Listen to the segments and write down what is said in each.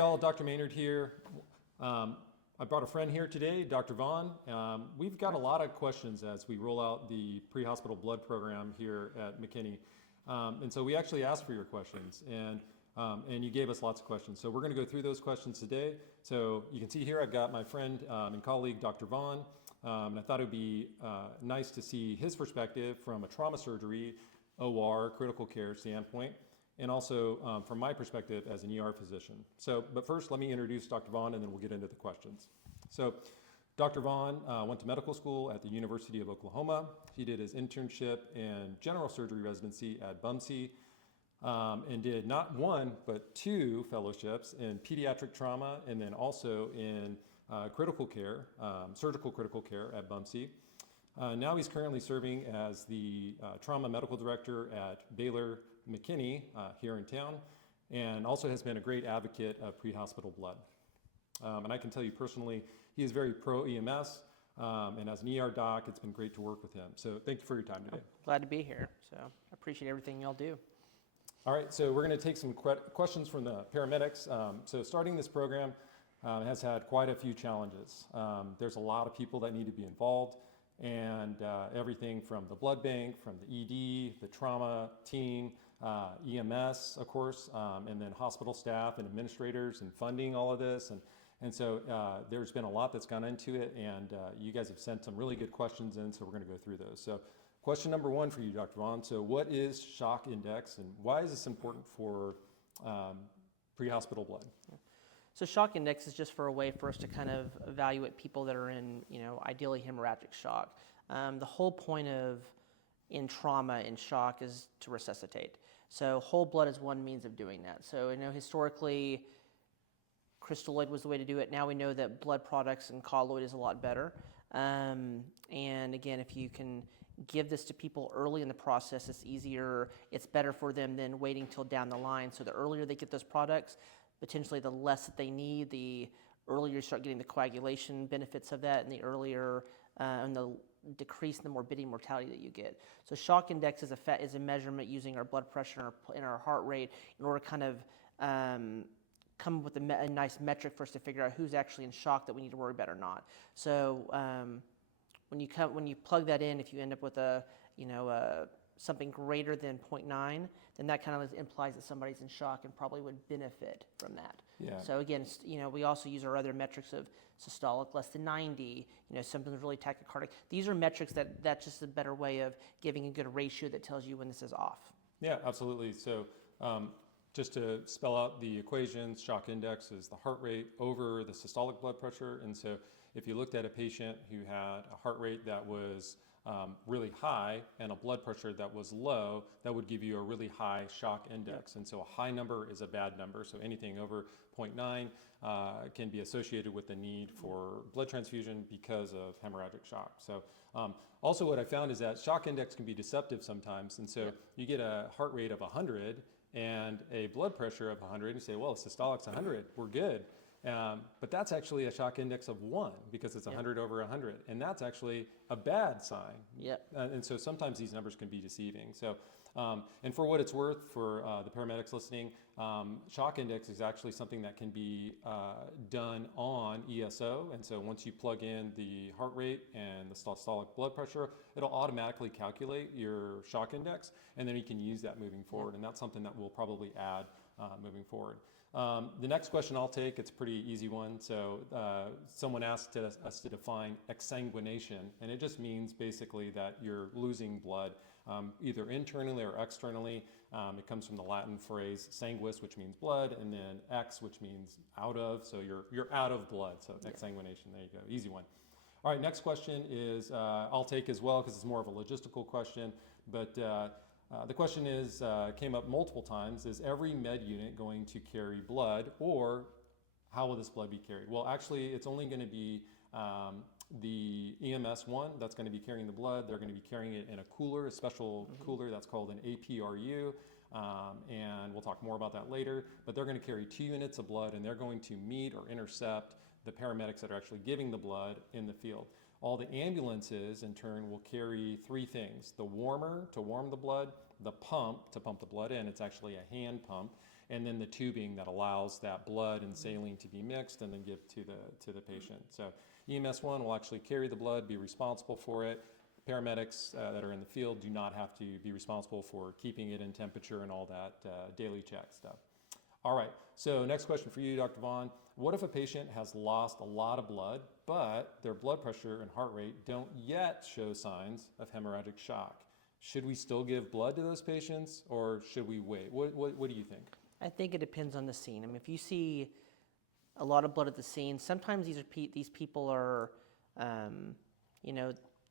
all, Dr. Maynard here. I brought a friend here today, Dr. Vaughan. We've got a lot of questions as we roll out the pre-hospital blood program here at McKinney. And so we actually asked for your questions, and you gave us lots of questions. So we're going to go through those questions today. So you can see here I've got my friend and colleague, Dr. Vaughan. And I thought it would be nice to see his perspective from a trauma surgery, OR, critical care standpoint, and also from my perspective as an ER physician. So, but first, let me introduce Dr. Vaughan, and then we'll get into the questions. So, Dr. Vaughan went to medical school at the University of Oklahoma. He did his internship and general surgery residency at BUMC, and did not one, but 2 fellowships in pediatric trauma, and then also in critical care, surgical critical care at BUMC. Now he's currently serving as the trauma medical director at Baylor McKinney here in town, and also has been a great advocate of pre-hospital blood. And I can tell you personally, he is very pro EMS, and as an ER doc, it's been great to work with him. So thank you for your time today. Glad to be here. So I appreciate everything y'all do. All right, so we're going to take some questions from the paramedics. So starting this program has had quite a few challenges. There's a lot of people that need to be involved, and everything from the blood bank, from the ED, the trauma team, EMS, of course, and then hospital staff and administrators and funding all of this. And so there's been a lot that's gone into it, and you guys have sent some really good questions in, so we're going to go through those. So question number 1 for you, Dr. Vaughan. So what is shock index, and why is this important for pre-hospital blood? So shock index is just for a way for us to kind of evaluate people that are in, ideally hemorrhagic shock. The whole point in trauma and shock is to resuscitate. So whole blood is one means of doing that. So historically, crystalloid was the way to do it. Now we know that blood products and colloid is a lot better. And again, if you can give this to people early in the process, it's easier, it's better for them than waiting till down the line. So the earlier they get those products, potentially the less that they need, the earlier you start getting the coagulation benefits of that, and the earlier and the decrease in the morbidity and mortality that you get. So shock index is a measurement using our blood pressure and our heart rate in order to kind of come up with a nice metric for us to figure out who's actually in shock that we need to worry about or not. So when you plug that in, if you end up with something greater than 0.9, then that kind of implies that somebody's in shock and probably would benefit from that. Yeah. So again, we also use our other metrics of systolic less than 90, something's really tachycardic. These are metrics that's just a better way of giving a good ratio that tells you when this is off. Yeah, absolutely. So just to spell out the equations, shock index is the heart rate over the systolic blood pressure. And so if you looked at a patient who had a heart rate that was really high and a blood pressure that was low, that would give you a really high shock index. And so a high number is a bad number. So anything over 0.9 can be associated with the need for blood transfusion because of hemorrhagic shock. So also what I found is that shock index can be deceptive sometimes. And so you get a heart rate of 100 and a blood pressure of 100, and you say, well, systolic's 100, we're good. But that's actually a shock index of 1 because it's 100 over 100, and that's actually a bad sign. Yep. And so sometimes these numbers can be deceiving. So, and for what it's worth, for the paramedics listening, shock index is actually something that can be done on ESO. And so once you plug in the heart rate and the systolic blood pressure, it'll automatically calculate your shock index, and then you can use that moving forward. And that's something that we'll probably add moving forward. The next question I'll take, it's a pretty easy one. So someone asked us to define exsanguination, and it just means basically that you're losing blood, either internally or externally. It comes from the Latin phrase sanguis, which means blood, and then ex, which means out of. So you're out of blood. So exsanguination, there you go, easy one. All right, next question is I'll take as well because it's more of a logistical question, but the question is, came up multiple times, is every med unit going to carry blood, or how will this blood be carried? Well, actually, it's only going to be the EMS one that's going to be carrying the blood. They're going to be carrying it in a cooler, a special cooler that's called an APRU, and we'll talk more about that later. But they're going to carry 2 units of blood, and they're going to meet or intercept the paramedics that are actually giving the blood in the field. All the ambulances, in turn, will carry 3 things: the warmer to warm the blood, the pump to pump the blood in, it's actually a hand pump, and then the tubing that allows that blood and saline to be mixed and then give to the patient. So EMS 1 will actually carry the blood, be responsible for it. Paramedics that are in the field do not have to be responsible for keeping it in temperature and all that daily check stuff. All right, so next question for you, Dr. Vaughan. What if a patient has lost a lot of blood, but their blood pressure and heart rate don't yet show signs of hemorrhagic shock? Should we still give blood to those patients, or should we wait? What do you think? I think it depends on the scene. I mean, if you see a lot of blood at the scene, sometimes these people are,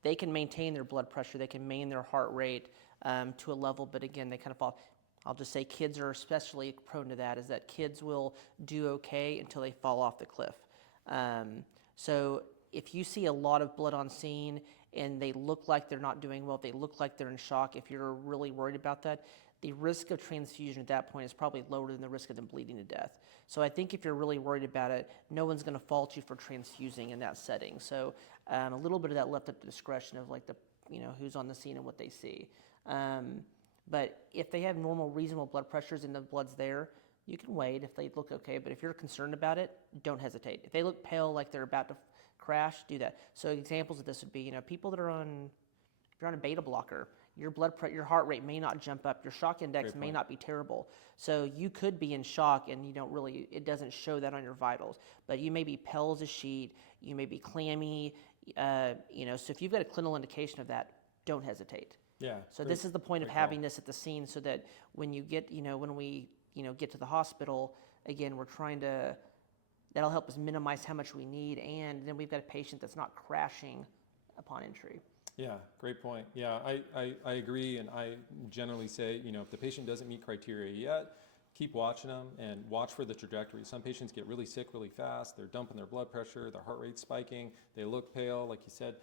they can maintain their blood pressure, they can maintain their heart rate to a level, but again, they kind of fall. I'll just say kids are especially prone to that, is that kids will do okay until they fall off the cliff. So if you see a lot of blood on scene and they look like they're not doing well, they look like they're in shock, if you're really worried about that, the risk of transfusion at that point is probably lower than the risk of them bleeding to death. So I think if you're really worried about it, no one's going to fault you for transfusing in that setting. So a little bit of that left up to discretion of like who's on the scene and what they see. But if they have normal, reasonable blood pressures and the blood's there, you can wait if they look okay. But if you're concerned about it, don't hesitate. If they look pale, like they're about to crash, do that. So examples of this would be, people that are if you're on a beta blocker, your heart rate may not jump up, your shock index may not be terrible. So you could be in shock and it doesn't show that on your vitals. But you may be pale as a sheet, you may be clammy, so if you've got a clinical indication of that, don't hesitate. Yeah. So this is the point of having this at the scene, so that when you get, when we, get to the hospital, again, that'll help us minimize how much we need, and then we've got a patient that's not crashing upon entry. Yeah, great point. Yeah, I agree, and I generally say, if the patient doesn't meet criteria yet, keep watching them and watch for the trajectory. Some patients get really sick really fast. They're dumping their blood pressure, their heart rate's spiking, they look pale, like you said,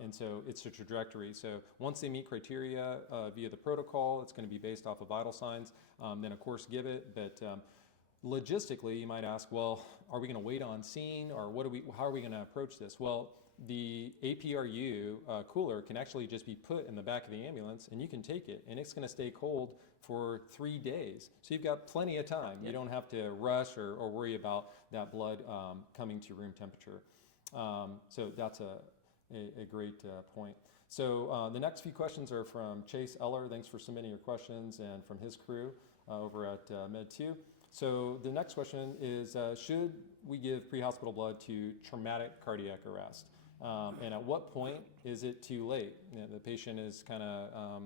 and so it's a trajectory. So once they meet criteria via the protocol, it's going to be based off of vital signs, then of course give it. But logistically, you might ask, well, are we going to wait on scene, or how are we going to approach this? Well, the APRU cooler can actually just be put in the back of the ambulance, and you can take it, and it's going to stay cold for 3 days. So you've got plenty of time. Yep. You don't have to rush or worry about that blood coming to room temperature. So that's a great point. So the next few questions are from Chase Eller. Thanks for submitting your questions, and from his crew over at Med2. So the next question is, should we give pre-hospital blood to traumatic cardiac arrest? And at what point is it too late? The patient is kind of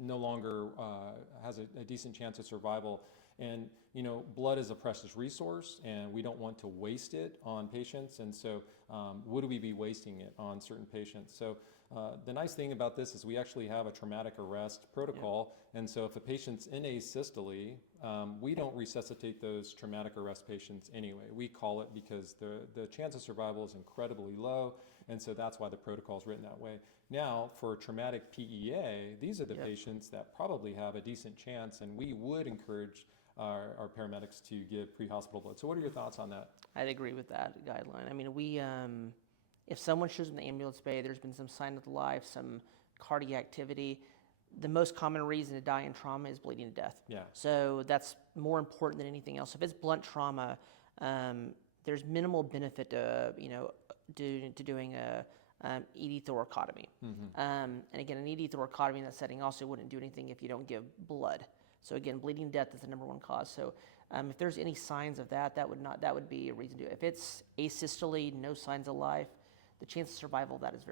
no longer has a decent chance of survival. And blood is a precious resource, and we don't want to waste it on patients. And so would we be wasting it on certain patients? So the nice thing about this is we actually have a traumatic arrest protocol. Yeah. And so if a patient's in asystole, we don't resuscitate those traumatic arrest patients anyway. We call it because the chance of survival is incredibly low, and so that's why the protocol is written that way. Now, for traumatic PEA, these are the patients that probably have a decent chance, and we would encourage our paramedics to give pre-hospital blood. So what are your thoughts on that? I'd agree with that guideline. I mean, if someone shows in the ambulance bay, there's been some sign of life, some cardiac activity, the most common reason to die in trauma is bleeding to death. Yeah. So that's more important than anything else. If it's blunt trauma, there's minimal benefit to doing a ED thoracotomy. Mm-hmm. And again, an ED thoracotomy in that setting also wouldn't do anything if you don't give blood. So again, bleeding to death is the number one cause. So if there's any signs of that would be a reason to do it. If it's asystole, no signs of life, the chance of survival of that is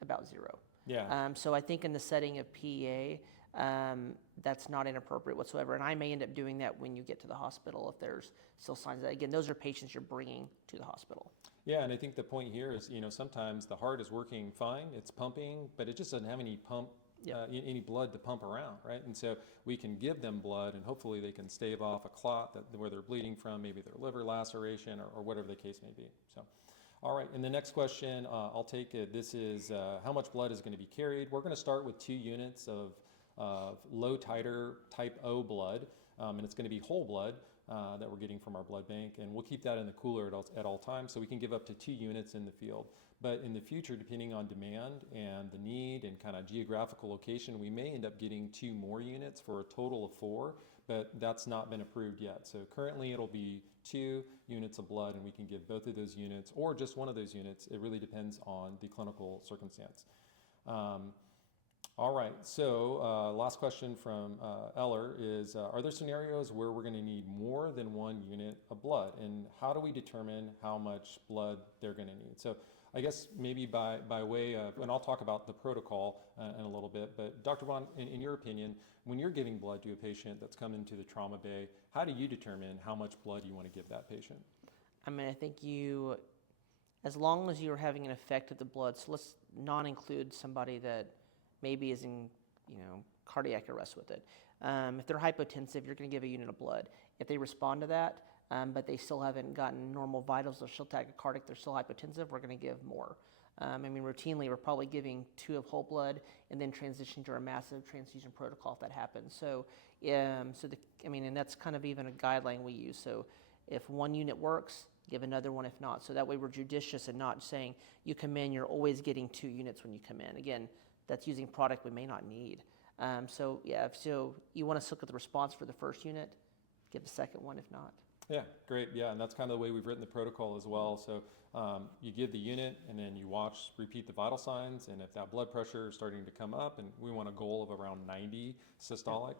about zero. Yeah. So I think in the setting of PEA, that's not inappropriate whatsoever. And I may end up doing that when you get to the hospital if there's still signs of that. Again, those are patients you're bringing to the hospital. Yeah, and I think the point here is, sometimes the heart is working fine, it's pumping, but it just doesn't have any any blood to pump around, right? And so we can give them blood, and hopefully they can stave off a clot where they're bleeding from, maybe their liver laceration or whatever the case may be. So, all right, and the next question I'll take it. This is how much blood is going to be carried. We're going to start with 2 units of low titer type O blood, and it's going to be whole blood that we're getting from our blood bank, and we'll keep that in the cooler at all times, so we can give up to 2 units in the field. But in the future, depending on demand and the need and kind of geographical location, we may end up getting 2 more units for a total of 4. but that's not been approved yet. So currently it'll be 2 units of blood, and we can give both of those units or just one of those units. It really depends on the clinical circumstance. All right, so last question from Eller is, are there scenarios where we're going to need more than 1 unit of blood? And how do we determine how much blood they're going to need? So I guess maybe by way of, and I'll talk about the protocol in a little bit, but Dr. Vaughan, in your opinion, when you're giving blood to a patient that's come into the trauma bay, how do you determine how much blood you want to give that patient? I mean, I think you, as long as you're having an effect of the blood, so let's not include somebody that maybe is in, cardiac arrest with it. If they're hypotensive, you're going to give a unit of blood. If they respond to that, but they still haven't gotten normal vitals, they're still tachycardic, they're still hypotensive, we're going to give more. Routinely, we're probably giving 2 of whole blood and then transitioning to our massive transfusion protocol if that happens. So, and that's kind of even a guideline we use. So if 1 unit works, give another one if not. So that way we're judicious and not saying you come in, you're always getting 2 units when you come in. Again, that's using product we may not need. So you want to look at the response for the first unit, give the second one if not. Yeah, great. Yeah, and that's kind of the way we've written the protocol as well. So you give the unit and then you repeat the vital signs. And if that blood pressure is starting to come up, and we want a goal of around 90 systolic,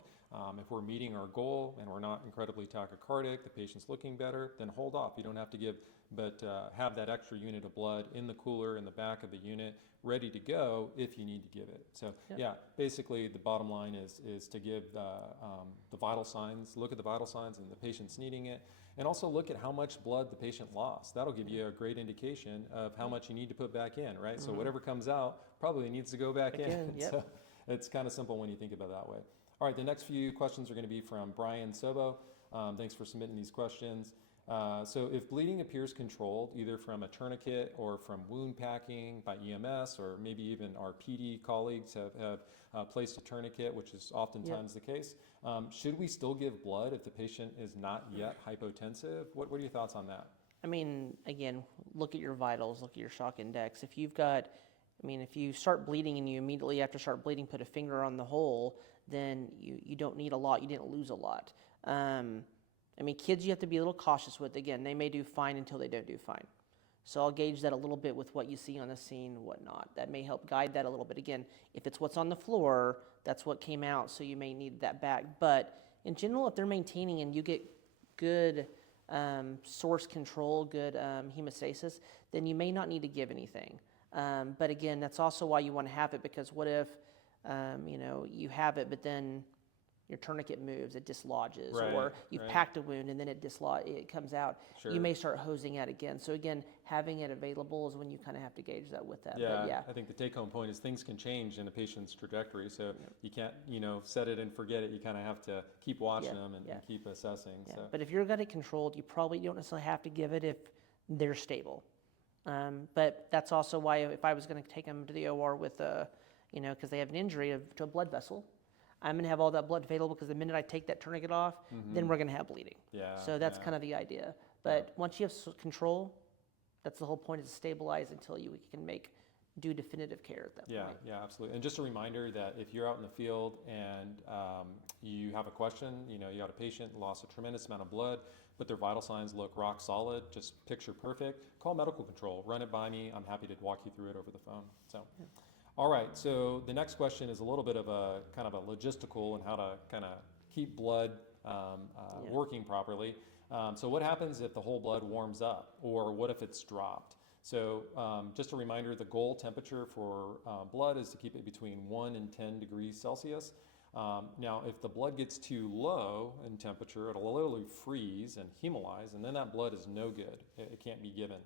if we're meeting our goal and we're not incredibly tachycardic, the patient's looking better, then hold off. You don't have to give, but have that extra unit of blood in the cooler in the back of the unit ready to go if you need to give it. So yeah, basically the bottom line is to give the vital signs, look at the vital signs and the patient's needing it, and also look at how much blood the patient lost. That'll give you a great indication of how much you need to put back in, right? So whatever comes out probably needs to go back in. Yep. So it's kind of simple when you think about it that way. All right, the next few questions are going to be from Brian Sobo. Thanks for submitting these questions. So if bleeding appears controlled, either from a tourniquet or from wound packing by EMS, or maybe even our PD colleagues have placed a tourniquet, which is oftentimes the case, should we still give blood if the patient is not yet hypotensive? What are your thoughts on that? I mean, again, look at your vitals, look at your shock index. If you start bleeding and you immediately after start bleeding put a finger on the hole, then you don't need a lot, you didn't lose a lot. Kids you have to be a little cautious with. Again, they may do fine until they don't do fine. So I'll gauge that a little bit with what you see on the scene and whatnot. That may help guide that a little bit. Again, if it's what's on the floor, that's what came out, so you may need that back. But in general, if they're maintaining and you get good source control, good hemostasis, then you may not need to give anything. But again, that's also why you want to have it, because what if you have it, but then your tourniquet moves, it dislodges, or you've packed a wound and then it comes out. Sure. You may start hosing out again. So again, having it available is when you kind of have to gauge that with that. Yeah, I think the take-home point is things can change in a patient's trajectory, so you can't, set it and forget it. You kind of have to keep watching them and keep assessing. Yeah. So. But if you're got it controlled, you probably don't necessarily have to give it if they're stable. But that's also why if I was going to take them to the OR with, because they have an injury to a blood vessel, I'm going to have all that blood available, because the minute I take that tourniquet off, then we're going to have bleeding. Yeah. So that's kind of the idea. But once you have control, that's the whole point, is to stabilize until you can do definitive care at that point. Yeah, absolutely. And just a reminder that if you're out in the field and you have a question, you got a patient lost a tremendous amount of blood, but their vital signs look rock solid, just picture perfect, call medical control, run it by me. I'm happy to walk you through it over the phone. So. Yeah. All right, so the next question is a little bit of a kind of a logistical and how to kind of keep blood working properly. So what happens if the whole blood warms up, or what if it's dropped? So just a reminder, the goal temperature for blood is to keep it between 1 and 10 degrees Celsius. Now, if the blood gets too low in temperature, it'll literally freeze and hemolyze, and then that blood is no good. It can't be given.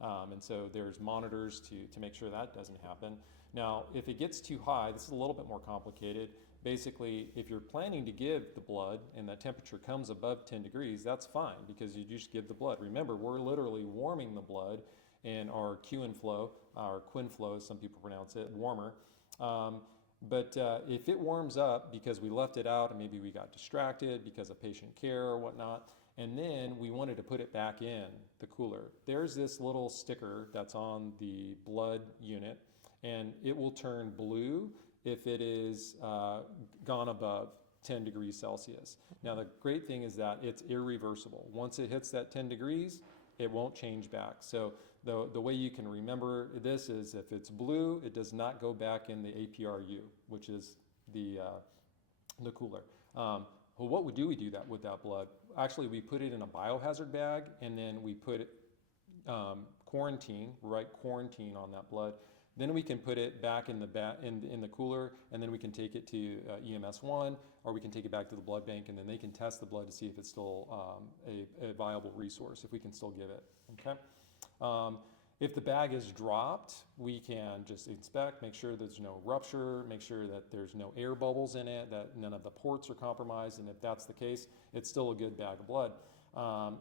And so there's monitors to make sure that doesn't happen. Now, if it gets too high, this is a little bit more complicated. Basically, if you're planning to give the blood and that temperature comes above 10 degrees, that's fine, because you just give the blood. Remember, we're literally warming the blood in our Q flow, or Quinn flow, as some people pronounce it, warmer. But if it warms up because we left it out and maybe we got distracted because of patient care or whatnot, and then we wanted to put it back in the cooler, there's this little sticker that's on the blood unit, and it will turn blue if it is gone above 10 degrees Celsius. Now, the great thing is that it's irreversible. Once it hits that 10 degrees, it won't change back. So the way you can remember this is if it's blue, it does not go back in the APRU, which is the cooler. Well, what do we do that with that blood? Actually, we put it in a biohazard bag, and then we put it, quarantine on that blood. Then we can put it back in the cooler, and then we can take it to EMS 1, or we can take it back to the blood bank, and then they can test the blood to see if it's still a viable resource, if we can still give it. Okay. If the bag is dropped, we can just inspect, make sure there's no rupture, make sure that there's no air bubbles in it, that none of the ports are compromised, and if that's the case, it's still a good bag of blood.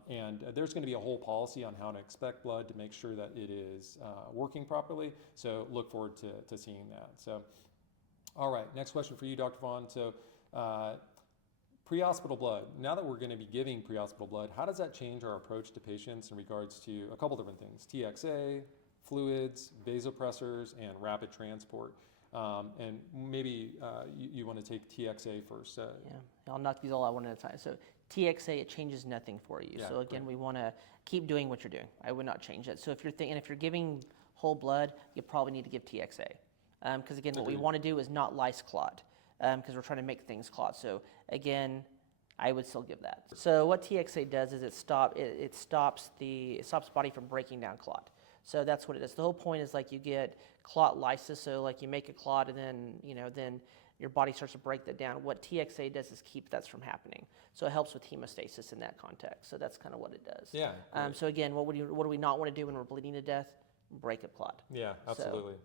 And there's going to be a whole policy on how to inspect blood to make sure that it is working properly, so look forward to seeing that. So, all right, next question for you, Dr. Vaughan. So, pre-hospital blood. Now that we're going to be giving pre-hospital blood, how does that change our approach to patients in regards to a couple different things? TXA, fluids, vasopressors, and rapid transport. And maybe you want to take TXA first. Yeah, I'll knock these all out one at a time. So TXA, it changes nothing for you. Yeah, so again, great. we want to keep doing what you're doing. I would not change it. So if you're giving whole blood, you probably need to give TXA. Because again, what we want to do is not lyse clot. Because we're trying to make things clot. So again, I would still give that. So what TXA does is it stops body from breaking down clot. So that's what it is. The whole point is like you get clot lysis. So like you make a clot and then your body starts to break that down. What TXA does is keep that from happening. So it helps with hemostasis in that context. So that's kind of what it does. Yeah. So again, what do we not want to do when we're bleeding to death? Break a clot. Yeah, absolutely.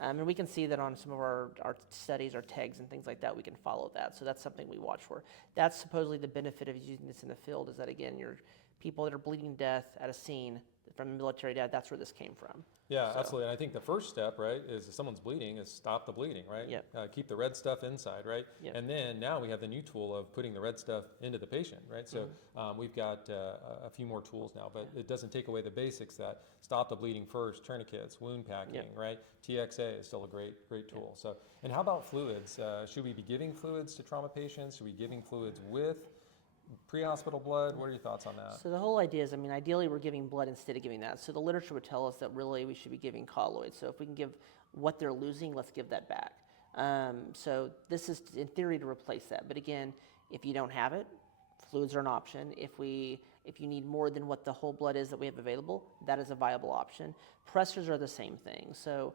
And we can see that on some of our studies, our tags and things like that, we can follow that. So that's something we watch for. That's supposedly the benefit of using this in the field is that, again, your people that are bleeding to death at a scene from a military death, that's where this came from. Yeah, absolutely. And I think the first step, right, is if someone's bleeding, is stop the bleeding, right? Yep. Keep the red stuff inside, right? Yep. And then now we have the new tool of putting the red stuff into the patient, right? So we've got a few more tools now, but it doesn't take away the basics that stop the bleeding first, tourniquets, wound packing, right? TXA is still a great tool. Yep. So, and how about fluids? Should we be giving fluids to trauma patients? Should we be giving fluids with pre-hospital blood? What are your thoughts on that? So the whole idea is, ideally we're giving blood instead of giving that. So the literature would tell us that really we should be giving colloids. So if we can give what they're losing, let's give that back. So this is in theory to replace that. But again, if you don't have it, fluids are an option. If you need more than what the whole blood is that we have available, that is a viable option. Pressors are the same thing. So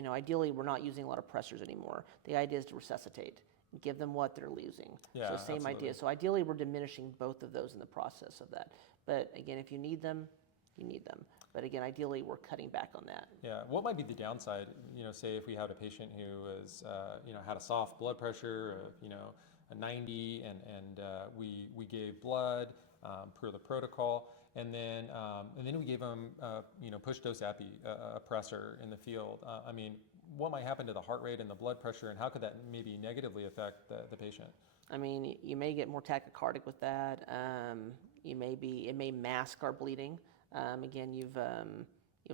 ideally we're not using a lot of pressors anymore. The idea is to resuscitate. Give them what they're losing. Yeah, so same absolutely. idea. So ideally we're diminishing both of those in the process of that. But again, if you need them, you need them. But again, ideally we're cutting back on that. Yeah, what might be the downside, say if we had a patient who was, had a soft blood pressure of, a 90 and we gave blood per the protocol, and then we gave them, push dose epi, a pressor in the field. What might happen to the heart rate and the blood pressure, and how could that maybe negatively affect the patient? You may get more tachycardic with that. It may mask our bleeding. Again, you've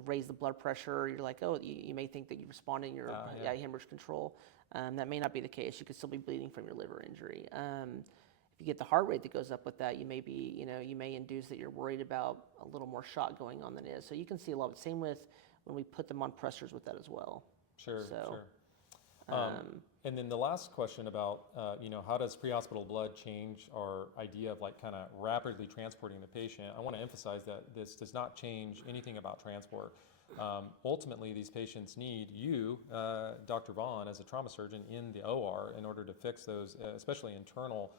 raised the blood pressure. You're like, you may think that you responded in your hemorrhage control. That may not be the case. You could still be bleeding from your liver injury. If you get the heart rate that goes up with that, you may induce that you're worried about a little more shock going on than it is. So you can see a lot of the same with when we put them on pressors with that as well. Sure. And then the last question about, how does pre-hospital blood change our idea of kind of rapidly transporting the patient? I want to emphasize that this does not change anything about transport. Ultimately, these patients need you, Dr. Vaughan, as a trauma surgeon in the OR in order to fix those, especially internal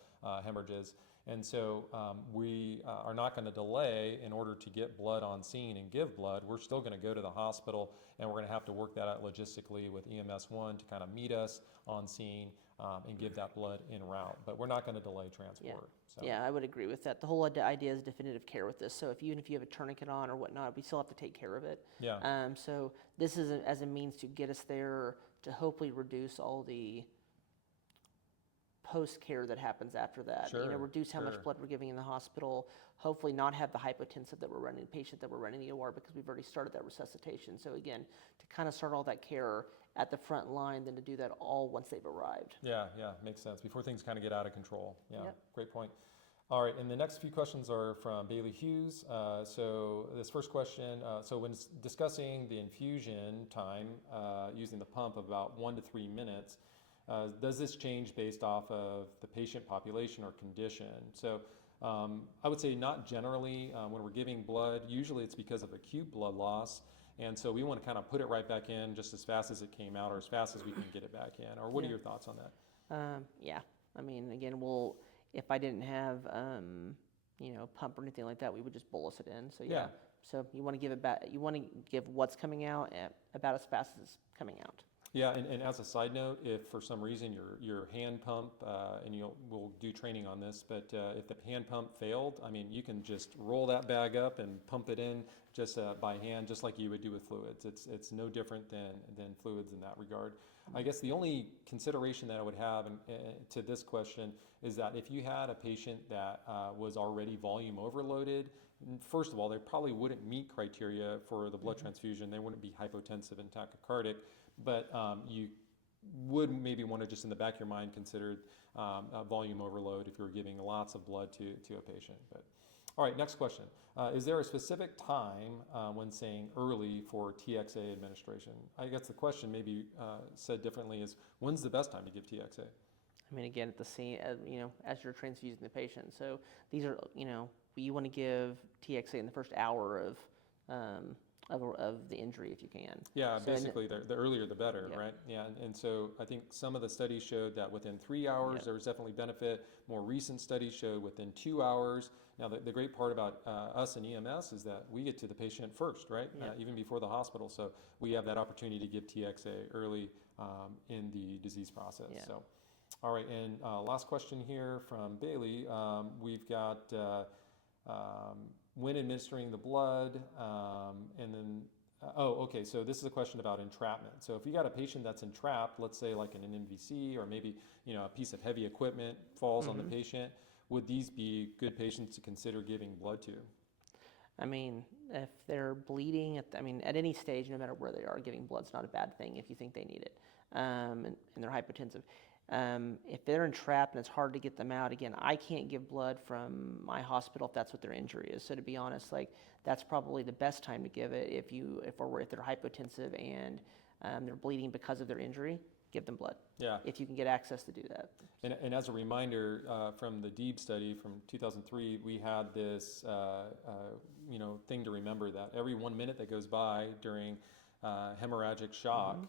hemorrhages. And so we are not going to delay in order to get blood on scene and give blood. We're still going to go to the hospital, and we're going to have to work that out logistically with EMS 1 to kind of meet us on scene and give that blood en route. But we're not going to delay transport. Yeah, I would agree with that. The whole idea is definitive care with this. So even if you have a tourniquet on or whatnot, we still have to take care of it. Yeah. So this is as a means to get us there to hopefully reduce all the post-care that happens after that. Sure, Reduce how much sure. blood we're giving in the hospital. Hopefully not have the hypotensive that we're running, patient that we're running in the OR because we've already started that resuscitation. So again, to kind of start all that care at the front line than to do that all once they've arrived. Yeah, makes sense. Before things kind of get out of control. Yeah, Yep. great point. All right, and the next few questions are from Bailey Hughes. So this first question, so when discussing the infusion time using the pump of about 1 to 3 minutes, does this change based off of the patient population or condition? So I would say not generally. When we're giving blood, usually it's because of acute blood loss. And so we want to kind of put it right back in just as fast as it came out or as fast as we can get it back in. Or what are your thoughts on that? Yeah, I mean, again, if I didn't have, pump or anything like that, we would just bolus it in. So Yeah. So you want to give it back. You want to give what's coming out about as fast as it's coming out. Yeah, and as a side note, if for some reason your hand pump, and we'll do training on this, but if the hand pump failed, I mean, you can just roll that bag up and pump it in just by hand, just like you would do with fluids. It's no different than fluids in that regard. I guess the only consideration that I would have to this question is that if you had a patient that was already volume overloaded, first of all, they probably wouldn't meet criteria for the blood transfusion. They wouldn't be hypotensive and tachycardic. But you would maybe want to just in the back of your mind consider a volume overload if you were giving lots of blood to a patient. But all right, next question. Is there a specific time when saying early for TXA administration? I guess the question maybe said differently is, when's the best time to give TXA? I mean, again, at the scene, as you're transfusing the patient. So these are, you want to give TXA in the first hour of the injury if you can. Yeah, So basically the earlier the better, Yeah. right? Yeah, and so I think some of the studies showed that within 3 hours Yeah. there was definitely benefit. More recent studies showed within 2 hours. Now the great part about us in EMS is that we get to the patient first, right? Yeah. Even before the hospital, so we have that opportunity to give TXA early in the disease process. Yeah. So, all right, and last question here from Bailey. We've got when administering the blood, and then, okay, so this is a question about entrapment. So if you got a patient that's entrapped, let's say like in an MVC or maybe, a piece of heavy equipment falls on the patient, would these be good patients to consider giving blood to? I mean, if they're bleeding, at any stage, no matter where they are, giving blood's not a bad thing if you think they need it, and they're hypotensive. If they're entrapped and it's hard to get them out, again, I can't give blood from my hospital if that's what their injury is. So to be honest, that's probably the best time to give it if they're hypotensive and they're bleeding because of their injury. Give them blood. Yeah. If you can get access to do that. And as a reminder, from the Deeb study from 2003, we had this thing to remember that every 1 minute that goes by during hemorrhagic shock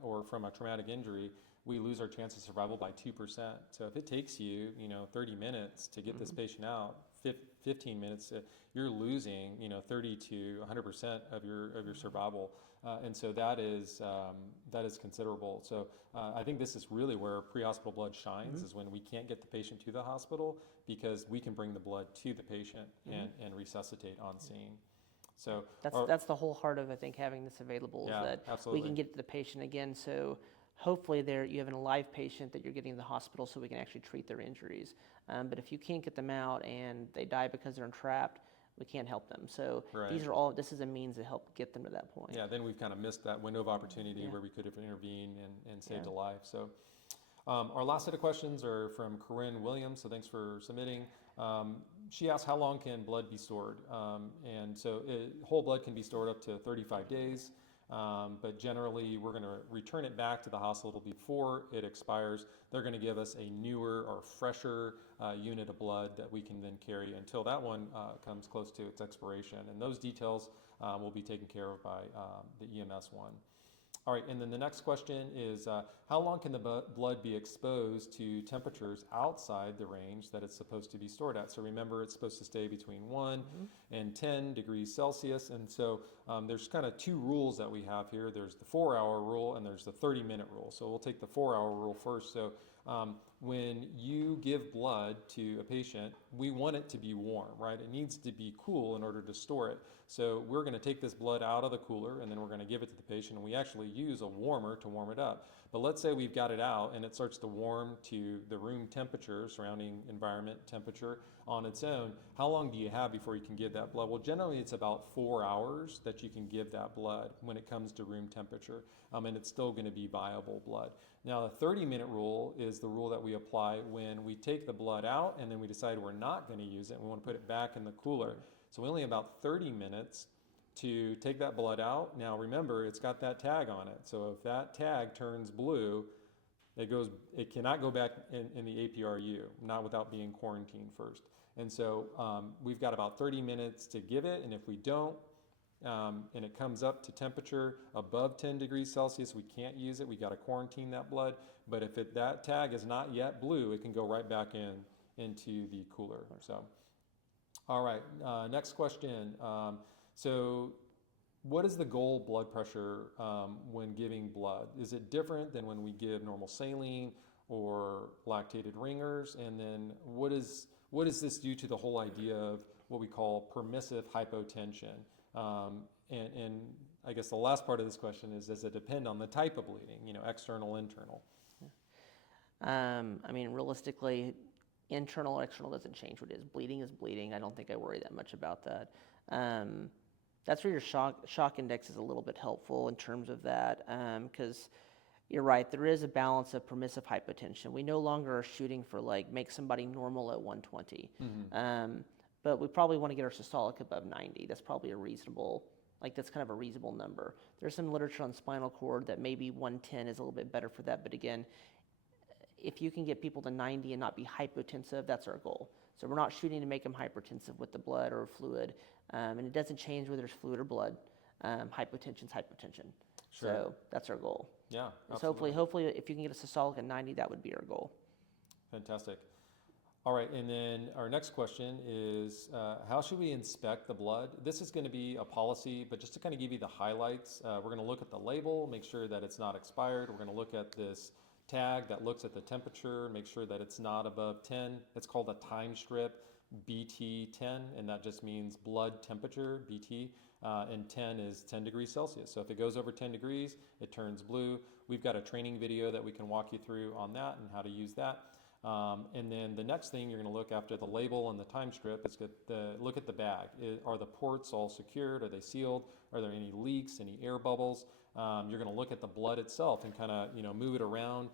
or from a traumatic injury, we lose our chance of survival by 2%. So if it takes you, 30 minutes to get this patient out, 15 minutes, you're losing, 30 to 100% of your survival, and so that is considerable. So I think this is really where pre-hospital blood shines, is when we can't get the patient to the hospital because we can bring the blood to the patient and resuscitate on scene. So that's the whole heart of, I think, having this available, is that absolutely. we can get to the patient again. So hopefully you have an alive patient that you're getting to the hospital so we can actually treat their injuries. But if you can't get them out and they die because they're entrapped, we can't help them. So this is a means to help get them to that point. Yeah, then we've kind of missed that window of opportunity where we could have intervened and saved a life. So our last set of questions are from Corinne Williams, so thanks for submitting. She asked, how long can blood be stored? And so whole blood can be stored up to 35 days. But generally, we're going to return it back to the hospital before it expires. They're going to give us a newer or fresher unit of blood that we can then carry until that one comes close to its expiration. And those details will be taken care of by the EMS one. All right, and then the next question is, how long can the blood be exposed to temperatures outside the range that it's supposed to be stored at? So remember, it's supposed to stay between 1 and 10 degrees Celsius. And so there's kind of two rules that we have here. There's the 4-hour rule and there's the 30-minute rule. So we'll take the 4-hour rule first. So when you give blood to a patient, we want it to be warm, right? It needs to be cool in order to store it. So we're going to take this blood out of the cooler and then we're going to give it to the patient, and we actually use a warmer to warm it up. But let's say we've got it out and it starts to warm to the room temperature, surrounding environment temperature on its own. How long do you have before you can give that blood? Well, generally it's about 4 hours that you can give that blood when it comes to room temperature, and it's still going to be viable blood. Now, the 30-minute rule is the rule that we apply when we take the blood out and then we decide we're not going to use it and we want to put it back in the cooler. So we only have about 30 minutes to take that blood out. Now remember, it's got that tag on it. So if that tag turns blue, it cannot go back in the APRU, not without being quarantined first. And so we've got about 30 minutes to give it, and if we don't, and it comes up to temperature above 10 degrees Celsius, we can't use it. We got to quarantine that blood. But if that tag is not yet blue, it can go right back into the cooler. So, all right, next question. So what is the goal blood pressure when giving blood? Is it different than when we give normal saline or lactated ringers? And then what does this do to the whole idea of what we call permissive hypotension? And I guess the last part of this question is, does it depend on the type of bleeding, external, internal? I mean, realistically, internal or external doesn't change what it is. Bleeding is bleeding. I don't think I worry that much about that. That's where your shock index is a little bit helpful in terms of that, because you're right, there is a balance of permissive hypotension. We no longer are shooting for make somebody normal at 120. Mm-hmm. But we probably want to get our systolic above 90. That's probably a reasonable, that's kind of a reasonable number. There's some literature on spinal cord that maybe 110 is a little bit better for that. But again, if you can get people to 90 and not be hypotensive, that's our goal. So we're not shooting to make them hypertensive with the blood or fluid. And it doesn't change whether it's fluid or blood. Hypotension's hypertension. Sure. So that's our goal. Yeah, so hopefully if you can get a systolic at 90, that would be our goal. Fantastic. All right, and then our next question is, how should we inspect the blood? This is going to be a policy, but just to kind of give you the highlights, we're going to look at the label, make sure that it's not expired. We're going to look at this tag that looks at the temperature, make sure that it's not above 10. It's called a time strip, BT10, and that just means blood temperature, BT, and 10 is 10 degrees Celsius. So if it goes over 10 degrees, it turns blue. We've got a training video that we can walk you through on that and how to use that. And then the next thing you're going to look after the label and the time strip is look at the bag. Are the ports all secured? Are they sealed? Are there any leaks, any air bubbles? You're going to look at the blood itself and kind of move it around,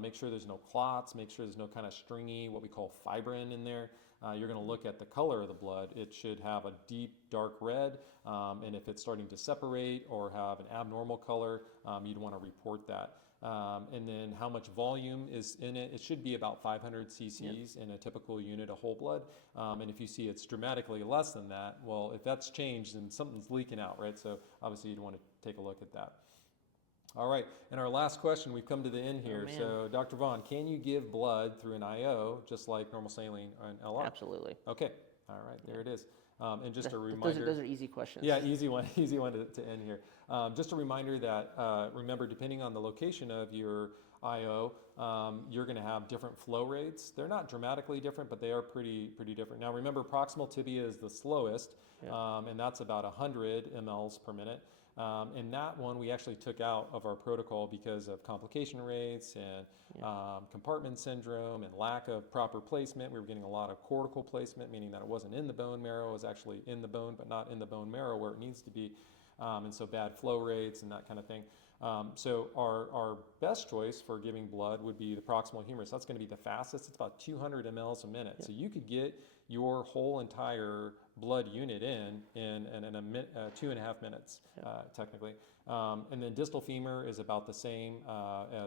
make sure there's no clots, make sure there's no kind of stringy, what we call fibrin in there. You're going to look at the color of the blood. It should have a deep dark red, and if it's starting to separate or have an abnormal color, you'd want to report that. And then how much volume is in it. It should be about 500 cc's in a typical unit of whole blood. And if you see it's dramatically less than that, well, if that's changed, then something's leaking out, right? So obviously you'd want to take a look at that. All right, and our last question, we've come to the end here. So Dr. Vaughan, can you give blood through an IO just like normal saline and LR? Absolutely. Okay, all right, there it is. And just a reminder. Those are easy questions. Yeah, easy one to end here. Just a reminder that, remember, depending on the location of your IO, you're going to have different flow rates. They're not dramatically different, but they are pretty different. Now, remember, proximal tibia is the slowest, and that's about 100 mLs per minute. And that one we actually took out of our protocol because of complication rates and compartment syndrome and lack of proper placement. We were getting a lot of cortical placement, meaning that it wasn't in the bone marrow, it was actually in the bone, but not in the bone marrow where it needs to be. And so bad flow rates and that kind of thing. So our best choice for giving blood would be the proximal humerus. That's going to be the fastest. It's about 200 mLs a minute. So you could get your whole entire blood unit in 2.5 minutes, technically. And then distal femur is about the same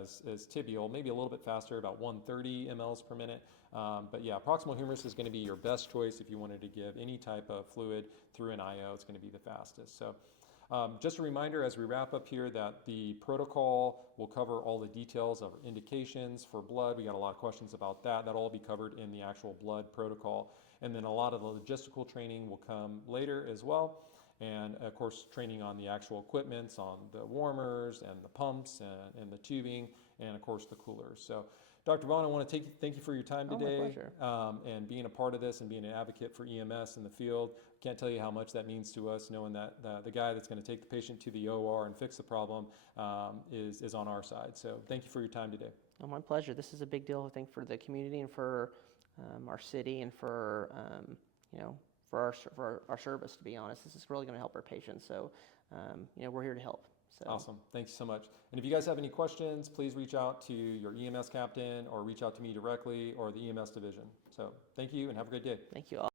as tibial, maybe a little bit faster, about 130 mLs per minute. But yeah, proximal humerus is going to be your best choice if you wanted to give any type of fluid through an IO. It's going to be the fastest. So just a reminder as we wrap up here that the protocol will cover all the details of indications for blood. We got a lot of questions about that. That'll all be covered in the actual blood protocol. And then a lot of the logistical training will come later as well. And of course, training on the actual equipments, on the warmers and the pumps and the tubing, and of course the coolers. So Dr. Vaughan, I want to thank you for your time Oh, my today pleasure. and being a part of this and being an advocate for EMS in the field. Can't tell you how much that means to us, knowing that the guy that's going to take the patient to the OR and fix the problem is on our side. So thank you for your time today. Oh, my pleasure. This is a big deal, I think, for the community and for our city and for for our service. To be honest, this is really going to help our patients. So, we're here to help. So. Awesome. Thanks so much. And if you guys have any questions, please reach out to your EMS captain or reach out to me directly or the EMS division. So thank you and have a great day. Thank you all.